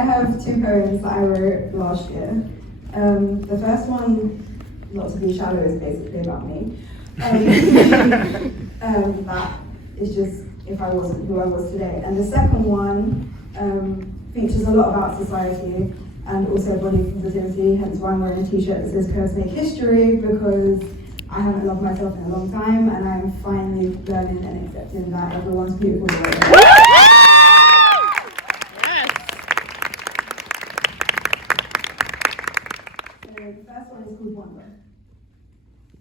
I have two poems that I wrote last year. The first one, not to be shallow, is basically about me. That is just if I wasn't who I was today. And the second one features a lot about society and also body positivity, hence why I'm wearing a t-shirt that says "Curves Make History," because I haven't loved myself in a long time and I'm finally learning and accepting that everyone's beautiful the way they are. The first one is called Wonder.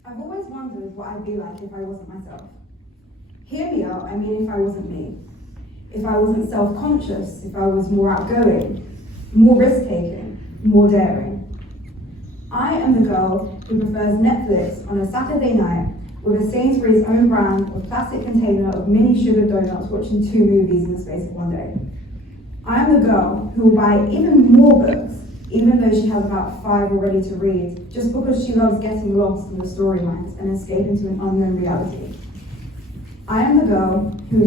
I've always wondered what I'd be like if I wasn't myself. Hear me out, I mean if I wasn't me. If I wasn't self-conscious, if I was more outgoing, more risk-taking, more daring. I am the girl who prefers Netflix on a Saturday night with a Sainsbury's own brand or plastic container of mini sugar donuts watching 2 movies in the space of one day. I am the girl who will buy even more books even though she has about 5 already to read, just because she loves getting lost in the storylines and escaping to an unknown reality. I am the girl who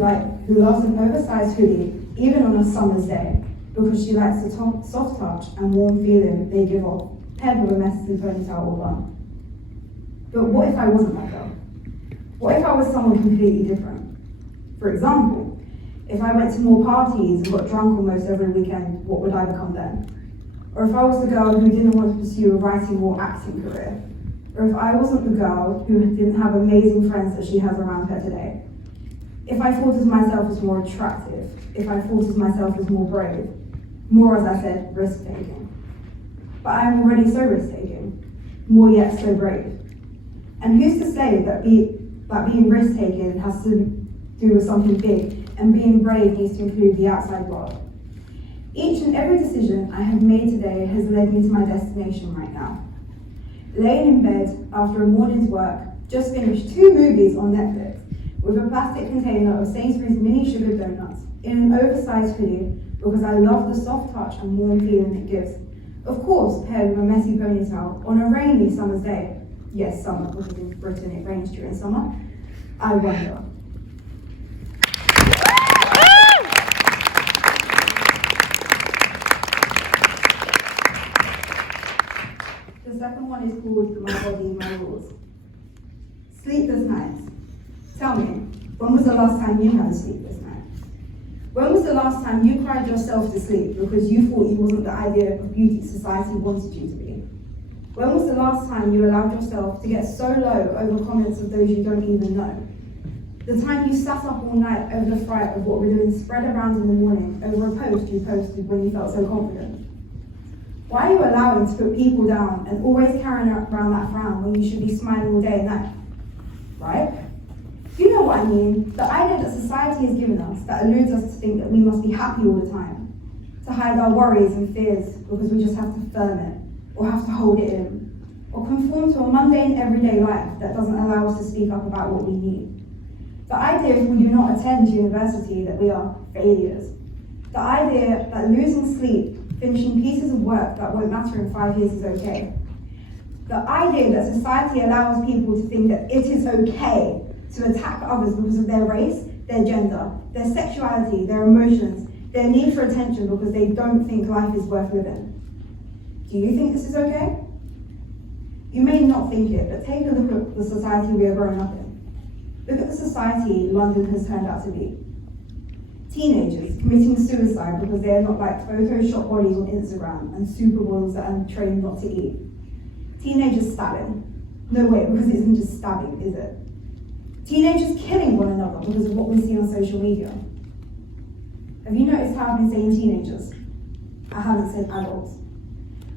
loves an oversized hoodie, even on a summer's day, because she likes the soft touch and warm feeling they give off, paired with a messy ponytail or bun. But what if I wasn't that girl? What if I was someone completely different? For example, if I went to more parties and got drunk almost every weekend, what would I become then? Or if I was the girl who didn't want to pursue a writing or acting career? Or if I wasn't the girl who didn't have amazing friends that she has around her today? If I thought of myself as more attractive, if I thought of myself as more brave, more, as I said, risk-taking. But I am already so risk-taking, more yet so brave. And who's to say that being risk-taking has to do with something big, and being brave needs to include the outside world? Each and every decision I have made today has led me to my destination right now. Laying in bed after a morning's work, just finished 2 movies on Netflix with a plastic container of Sainsbury's mini sugar donuts in an oversized hoodie because I love the soft touch and warm feeling it gives. Of course, paired with a messy ponytail on a rainy summer's day. Yes, summer, because in Britain it rains during summer. I wonder. The second one is called My Body, My Rules. Sleepless nights. Tell me, when was the last time you had a sleepless night? When was the last time you cried yourself to sleep because you thought you wasn't the idea of beauty society wanted you to be? When was the last time you allowed yourself to get so low over comments of those you don't even know? The time you sat up all night over the fright of what would have been spread around in the morning over a post you posted when you felt so confident? Why are you allowing to put people down and always carrying around that frown when you should be smiling all day and night? Right? Do you know what I mean? The idea that society has given us that eludes us to think that we must be happy all the time, to hide our worries and fears because we just have to firm it, or have to hold it in, or conform to a mundane everyday life that doesn't allow us to speak up about what we need. The idea if we do not attend university that we are failures. The idea that losing sleep, finishing pieces of work that won't matter in 5 years is okay. The idea that society allows people to think that it is okay to attack others because of their race, their gender, their sexuality, their emotions, their need for attention because they don't think life is worth living. Do you think this is okay? You may not think it, but take a look at the society we are growing up in. Look at the society London has turned out to be. Teenagers committing suicide because they are not like Photoshop bodies on Instagram and supermodels that are trained not to eat. Teenagers stabbing. No wait, because it isn't just stabbing, is it? Teenagers killing one another because of what we see on social media. Have you noticed how I've been saying teenagers? I haven't said adults.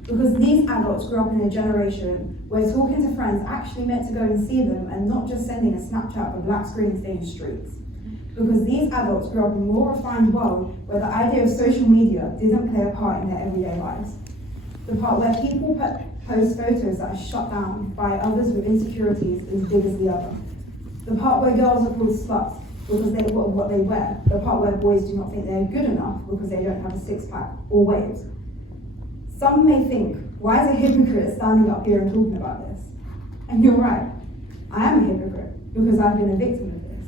Because these adults grew up in a generation where talking to friends actually meant to go and see them and not just sending a Snapchat with black screen stained streets. Because these adults grew up in a more refined world where the idea of social media didn't play a part in their everyday lives. The part where people post photos that are shut down by others with insecurities as big as the other. The part where girls are called sluts because they what they wear. The part where boys do not think they're good enough because they don't have a six-pack or waves. Some may think, why is a hypocrite standing up here and talking about this? And you're right, I am a hypocrite because I've been a victim of this.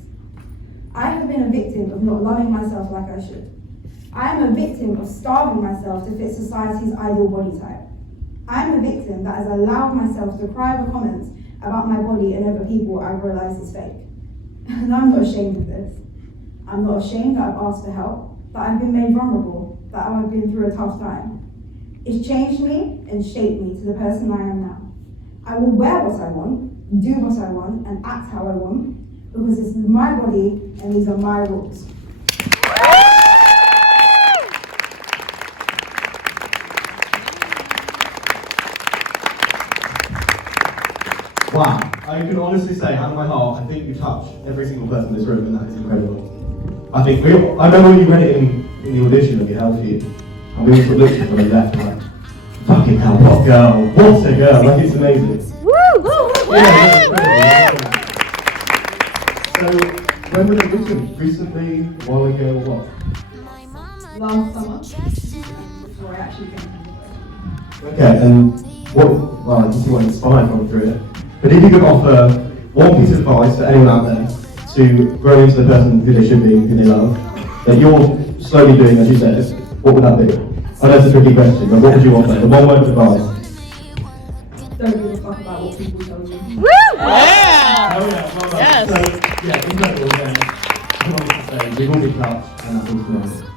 I have been a victim of not loving myself like I should. I am a victim of starving myself to fit society's ideal body type. I am a victim that has allowed myself to cry over comments about my body and over people I realise is fake. And I'm not ashamed of this. I'm not ashamed that I've asked for help, that I've been made vulnerable, that I've been through a tough time. It's changed me and shaped me to the person I am now. I will wear what I want, do what I want, and act how I want, because this is my body and these are my rules. Wow, I can honestly say, hand on my heart, I think you touched every single person in this room, and that is incredible. I remember when you read it in the audition and we held you, and we all sort of looked at you when we left, like, fucking hell, what girl, what a girl, like, it's amazing. Woo! Woo! Woo! Yeah. So, when was it written? Recently, a while ago, or what? Last summer, before I actually came to the Okay, and well, I can see what inspired from through it. But if you could offer one piece of advice for anyone out there to grow into the person who they should be, who they love, that you're slowly doing, as you said, what would that be? I know it's a tricky question, but what would you offer? The one word of advice. Don't give a fuck about what people tell you. Woo! Yeah! Oh yeah, well done. Yes. So, yeah, incredible, yeah. Come on to say, we've all been touched, and that's all